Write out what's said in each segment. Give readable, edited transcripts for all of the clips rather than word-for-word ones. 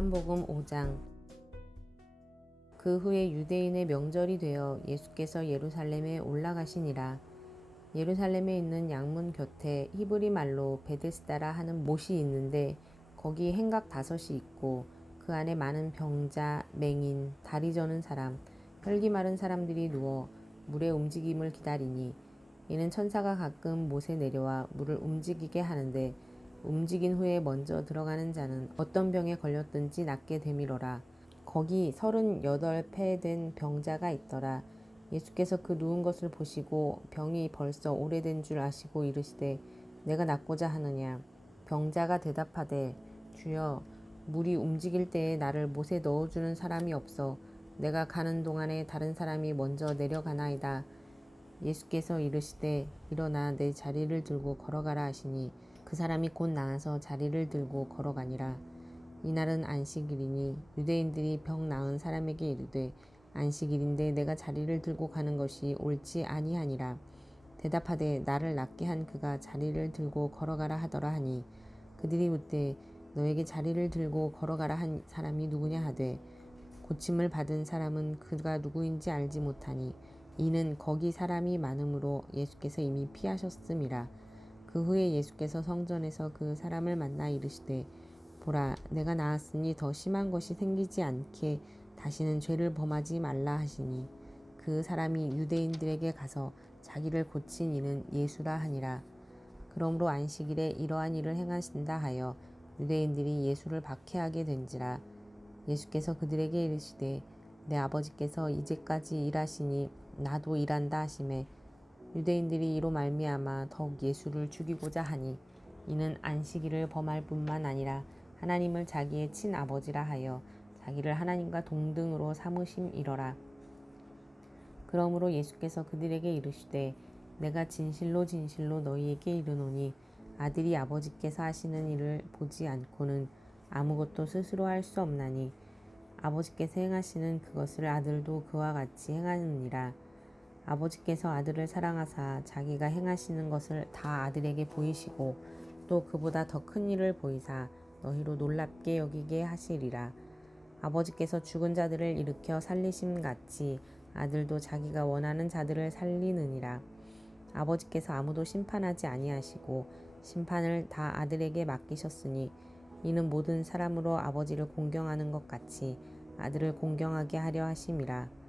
요한복음 5장. 그 후에 유대인의 명절이 되어 예수께서 예루살렘에 올라가시니라. 예루살렘에 있는 양문 곁에 히브리 말로 베데스다라 하는 못이 있는데 거기 행각 5이 있고 그 안에 많은 병자, 맹인, 다리 저는 사람, 혈기 마른 사람들이 누워 물의 움직임을 기다리니 이는 천사가 가끔 못에 내려와 물을 움직이게 하는데 움직인 후에 먼저 들어가는 자는 어떤 병에 걸렸든지 낫게 되밀어라. 거기 38 된 병자가 있더라. 예수께서 그 누운 것을 보시고 병이 벌써 오래된 줄 아시고 이르시되 내가 낫고자 하느냐. 병자가 대답하되 주여 물이 움직일 때에 나를 못에 넣어주는 사람이 없어 내가 가는 동안에 다른 사람이 먼저 내려가나이다. 예수께서 이르시되 일어나 내 자리를 들고 걸어가라 하시니 그 사람이 곧 나아서 자리를 들고 걸어가니라. 이날은 안식일이니 유대인들이 병 나은 사람에게 이르되 안식일인데 내가 자리를 들고 가는 것이 옳지 아니하니라. 대답하되 나를 낫게 한 그가 자리를 들고 걸어가라 하더라 하니 그들이 묻되 너에게 자리를 들고 걸어가라 한 사람이 누구냐 하되 고침을 받은 사람은 그가 누구인지 알지 못하니 이는 거기 사람이 많음으로 예수께서 이미 피하셨음이라. 그 후에 예수께서 성전에서 그 사람을 만나 이르시되 보라 내가 나았으니 더 심한 것이 생기지 않게 다시는 죄를 범하지 말라 하시니 그 사람이 유대인들에게 가서 자기를 고친 이는 예수라 하니라. 그러므로 안식일에 이러한 일을 행하신다 하여 유대인들이 예수를 박해하게 된지라. 예수께서 그들에게 이르시되 내 아버지께서 이제까지 일하시니 나도 일한다 하시매 유대인들이 이로 말미암아 더욱 예수를 죽이고자 하니 이는 안식일을 범할 뿐만 아니라 하나님을 자기의 친아버지라 하여 자기를 하나님과 동등으로 삼으심이러라. 그러므로 예수께서 그들에게 이르시되 내가 진실로 진실로 너희에게 이르노니 아들이 아버지께서 하시는 일을 보지 않고는 아무것도 스스로 할 수 없나니 아버지께서 행하시는 그것을 아들도 그와 같이 행하느니라. 아버지께서 아들을 사랑하사 자기가 행하시는 것을 다 아들에게 보이시고 또 그보다 더 큰 일을 보이사 너희로 놀랍게 여기게 하시리라. 아버지께서 죽은 자들을 일으켜 살리심 같이 아들도 자기가 원하는 자들을 살리느니라. 아버지께서 아무도 심판하지 아니하시고 심판을 다 아들에게 맡기셨으니 이는 모든 사람으로 아버지를 공경하는 것 같이 아들을 공경하게 하려 하심이라.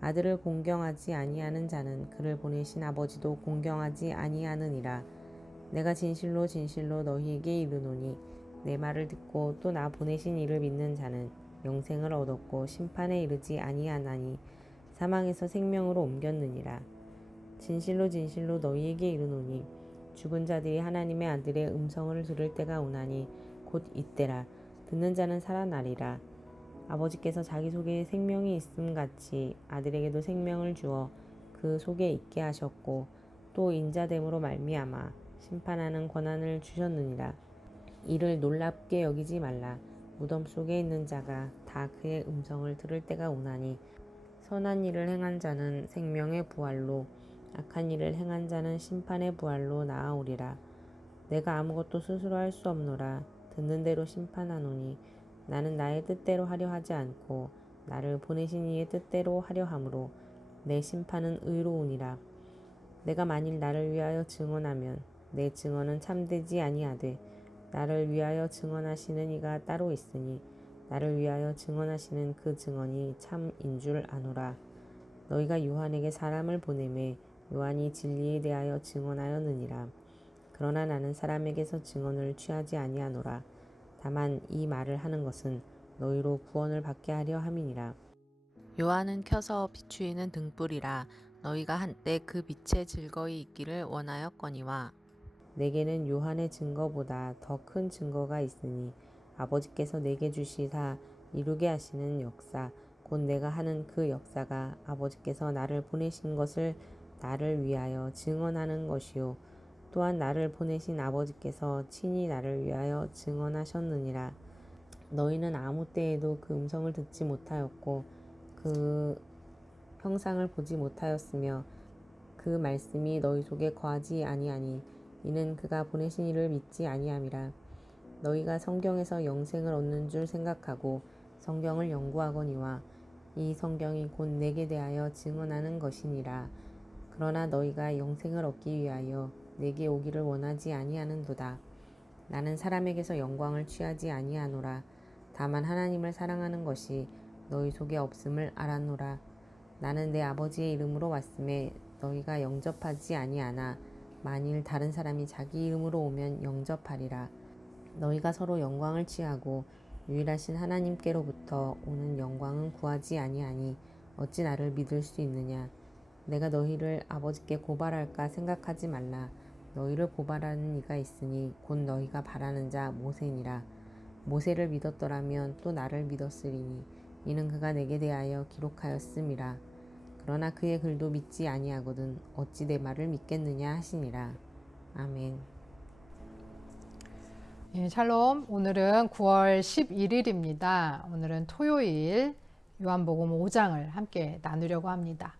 아들을 공경하지 아니하는 자는 그를 보내신 아버지도 공경하지 아니하느니라. 내가 진실로 진실로 너희에게 이르노니 내 말을 듣고 또 나 보내신 이를 믿는 자는 영생을 얻었고 심판에 이르지 아니하나니 사망에서 생명으로 옮겼느니라. 진실로 진실로 너희에게 이르노니 죽은 자들이 하나님의 아들의 음성을 들을 때가 오나니 곧 이때라. 듣는 자는 살아나리라. 아버지께서 자기 속에 생명이 있음 같이 아들에게도 생명을 주어 그 속에 있게 하셨고 또 인자됨으로 말미암아 심판하는 권한을 주셨느니라. 이를 놀랍게 여기지 말라. 무덤 속에 있는 자가 다 그의 음성을 들을 때가 오나니 선한 일을 행한 자는 생명의 부활로 악한 일을 행한 자는 심판의 부활로 나아오리라. 내가 아무것도 스스로 할 수 없노라. 듣는 대로 심판하노니 나는 나의 뜻대로 하려 하지 않고 나를 보내신 이의 뜻대로 하려 함으로 내 심판은 의로우니라. 내가 만일 나를 위하여 증언하면 내 증언은 참되지 아니하되 나를 위하여 증언하시는 이가 따로 있으니 나를 위하여 증언하시는 그 증언이 참인 줄 아노라. 너희가 요한에게 사람을 보내매 요한이 진리에 대하여 증언하였느니라. 그러나 나는 사람에게서 증언을 취하지 아니하노라. 다만 이 말을 하는 것은 너희로 구원을 받게 하려 함이니라. 요한은 켜서 비추이는 등불이라. 너희가 한때 그 빛에 즐거이 있기를 원하였거니와 내게는 요한의 증거보다 더 큰 증거가 있으니 아버지께서 내게 주시사 이루게 하시는 역사 곧 내가 하는 그 역사가 아버지께서 나를 보내신 것을 나를 위하여 증언하는 것이요 또한 나를 보내신 아버지께서 친히 나를 위하여 증언하셨느니라. 너희는 아무 때에도 그 음성을 듣지 못하였고 그 형상을 보지 못하였으며 그 말씀이 너희 속에 거하지 아니하니 이는 그가 보내신 이를 믿지 아니함이라. 너희가 성경에서 영생을 얻는 줄 생각하고 성경을 연구하거니와 이 성경이 곧 내게 대하여 증언하는 것이니라. 그러나 너희가 영생을 얻기 위하여 내게 오기를 원하지 아니하는도다. 나는 사람에게서 영광을 취하지 아니하노라. 다만 하나님을 사랑하는 것이 너희 속에 없음을 알았노라. 나는 내 아버지의 이름으로 왔음에 너희가 영접하지 아니하나 만일 다른 사람이 자기 이름으로 오면 영접하리라. 너희가 서로 영광을 취하고 유일하신 하나님께로부터 오는 영광은 구하지 아니하니 어찌 나를 믿을 수 있느냐. 내가 너희를 아버지께 고발할까 생각하지 말라. 너희를 고발하는 이가 있으니 곧 너희가 바라는 자 모세니라. 모세를 믿었더라면 또 나를 믿었으리니 이는 그가 내게 대하여 기록하였음이라. 그러나 그의 글도 믿지 아니하거든 어찌 내 말을 믿겠느냐 하시니라. 아멘. 예, 샬롬. 오늘은 9월 11일입니다. 오늘은 토요일 요한복음 5장을 함께 나누려고 합니다.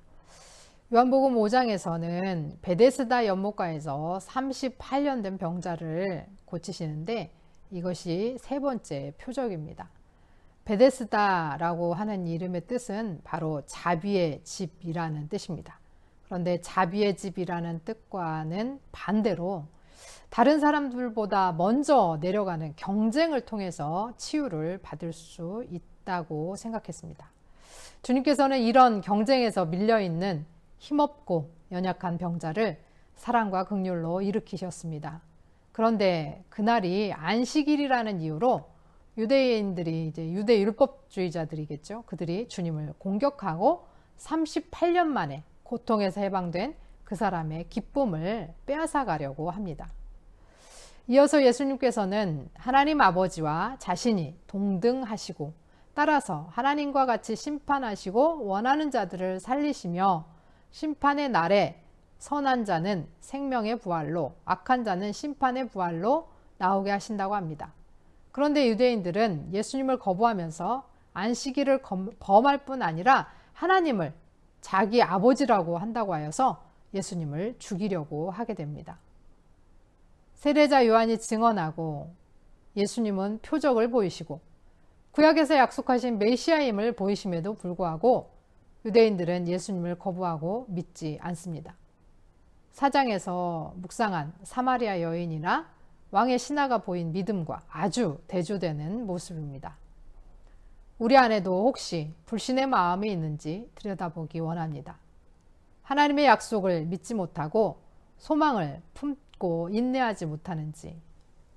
요한복음 5장에서는 베데스다 연못가에서 38년 된 병자를 고치시는데 이것이 세 번째 표적입니다. 베데스다라고 하는 이름의 뜻은 바로 자비의 집이라는 뜻입니다. 그런데 자비의 집이라는 뜻과는 반대로 다른 사람들보다 먼저 내려가는 경쟁을 통해서 치유를 받을 수 있다고 생각했습니다. 주님께서는 이런 경쟁에서 밀려있는 힘없고 연약한 병자를 사랑과 긍휼로 일으키셨습니다. 그런데 그날이 안식일이라는 이유로 유대인들이 이제 유대 율법주의자들이겠죠. 그들이 주님을 공격하고 38년 만에 고통에서 해방된 그 사람의 기쁨을 빼앗아 가려고 합니다. 이어서 예수님께서는 하나님 아버지와 자신이 동등하시고 따라서 하나님과 같이 심판하시고 원하는 자들을 살리시며 심판의 날에 선한 자는 생명의 부활로 악한 자는 심판의 부활로 나오게 하신다고 합니다. 그런데 유대인들은 예수님을 거부하면서 안식일을 범할 뿐 아니라 하나님을 자기 아버지라고 한다고 하여서 예수님을 죽이려고 하게 됩니다. 세례자 요한이 증언하고 예수님은 표적을 보이시고 구약에서 약속하신 메시아임을 보이심에도 불구하고 유대인들은 예수님을 거부하고 믿지 않습니다. 사장에서 묵상한 사마리아 여인이나 왕의 신하가 보인 믿음과 아주 대조되는 모습입니다. 우리 안에도 혹시 불신의 마음이 있는지 들여다보기 원합니다. 하나님의 약속을 믿지 못하고 소망을 품고 인내하지 못하는지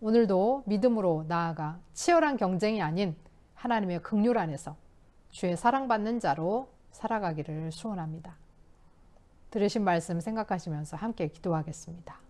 오늘도 믿음으로 나아가 치열한 경쟁이 아닌 하나님의 긍휼 안에서 주의 사랑받는 자로 살아가기를 소원합니다. 들으신 말씀 생각하시면서 함께 기도하겠습니다.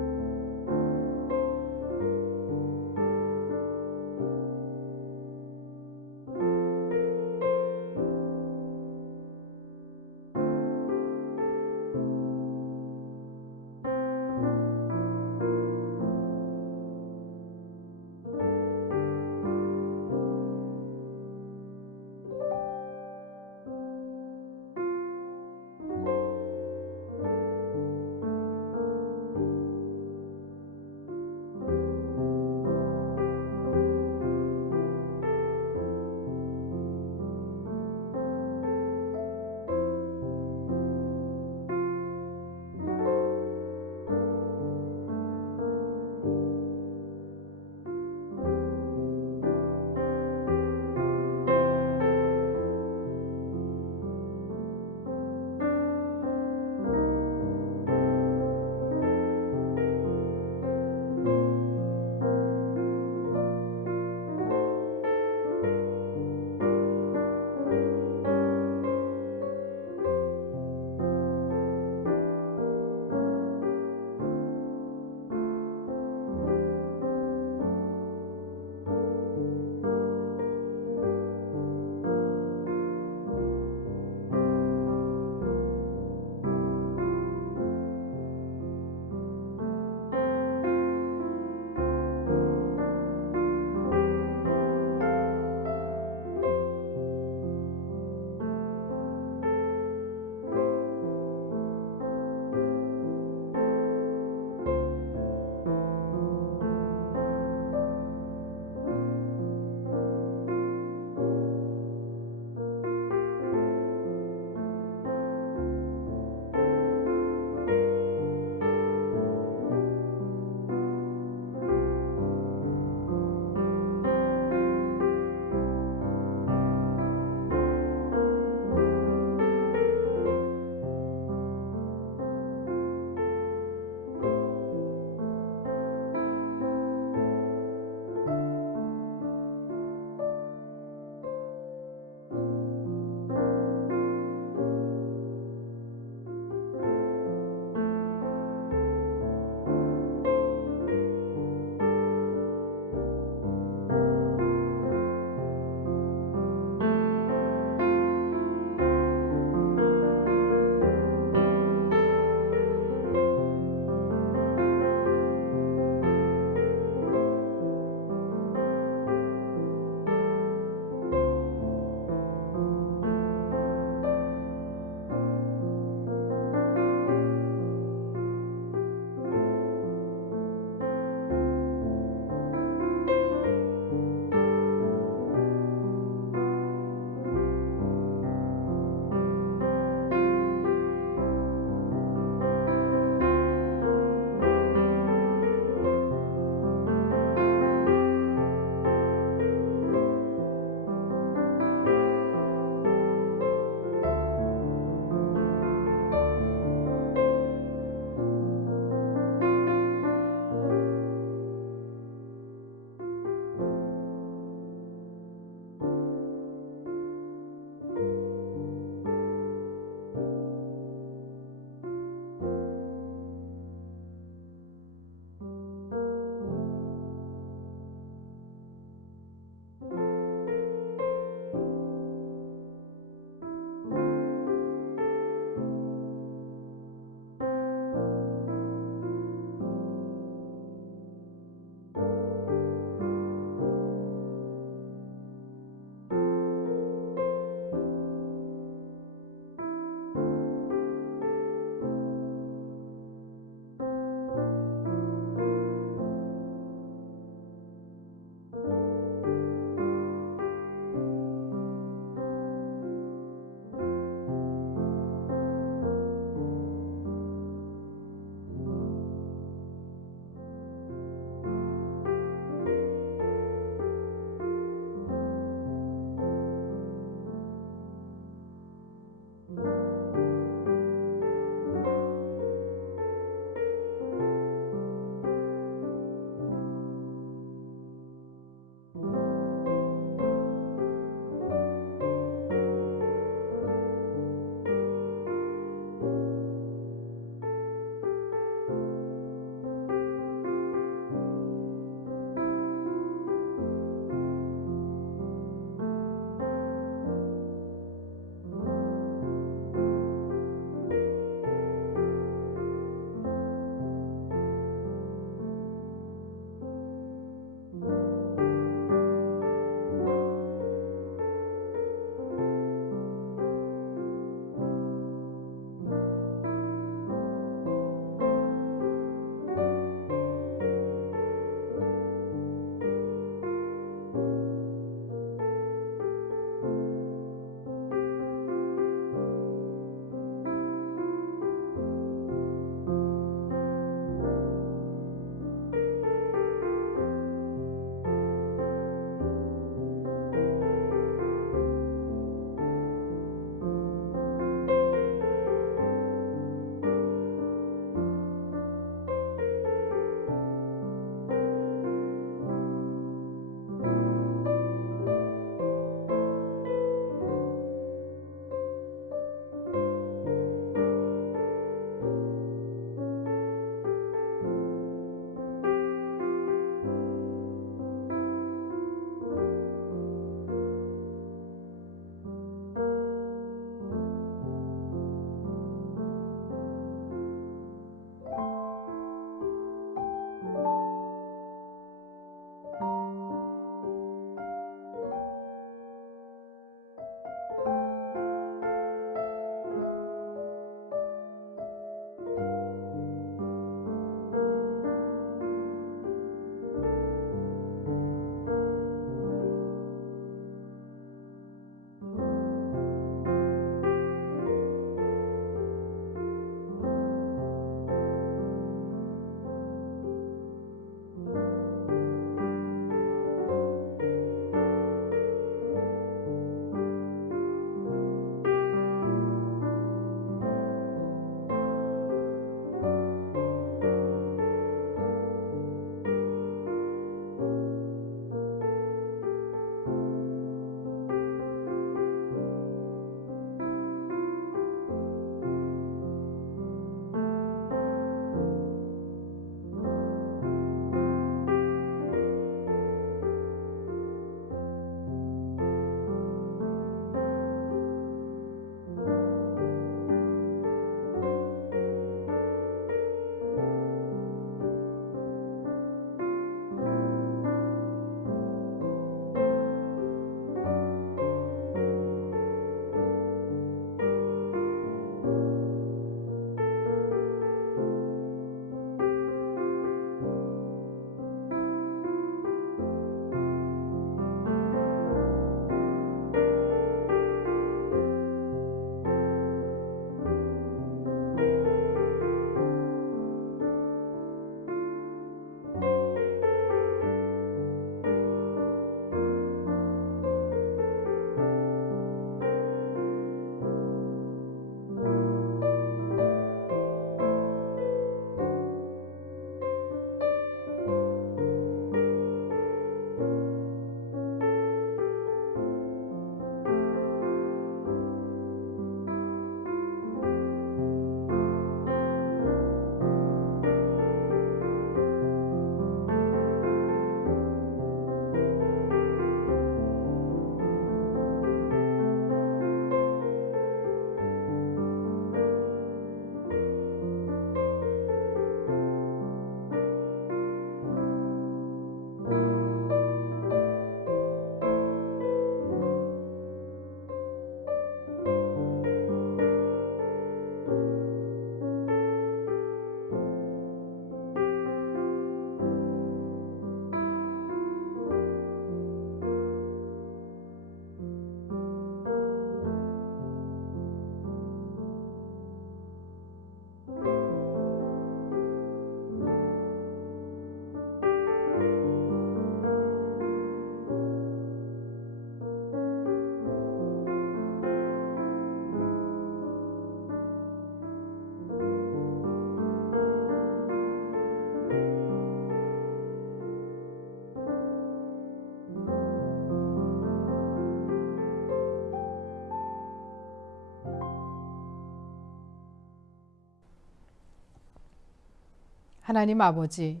하나님 아버지,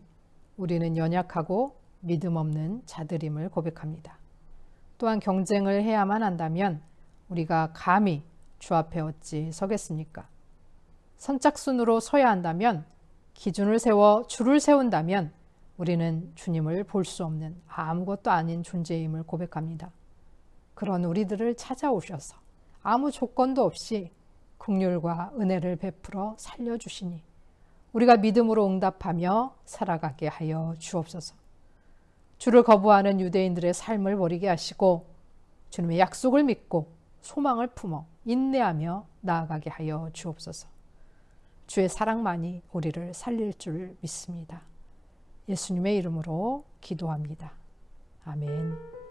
우리는 연약하고 믿음 없는 자들임을 고백합니다. 또한 경쟁을 해야만 한다면 우리가 감히 주 앞에 어찌 서겠습니까? 선착순으로 서야 한다면, 기준을 세워 줄을 세운다면 우리는 주님을 볼 수 없는 아무것도 아닌 존재임을 고백합니다. 그런 우리들을 찾아오셔서 아무 조건도 없이 긍휼과 은혜를 베풀어 살려주시니 우리가 믿음으로 응답하며 살아가게 하여 주옵소서. 주를 거부하는 유대인들의 삶을 버리게 하시고 주님의 약속을 믿고 소망을 품어 인내하며 나아가게 하여 주옵소서. 주의 사랑만이 우리를 살릴 줄 믿습니다. 예수님의 이름으로 기도합니다. 아멘.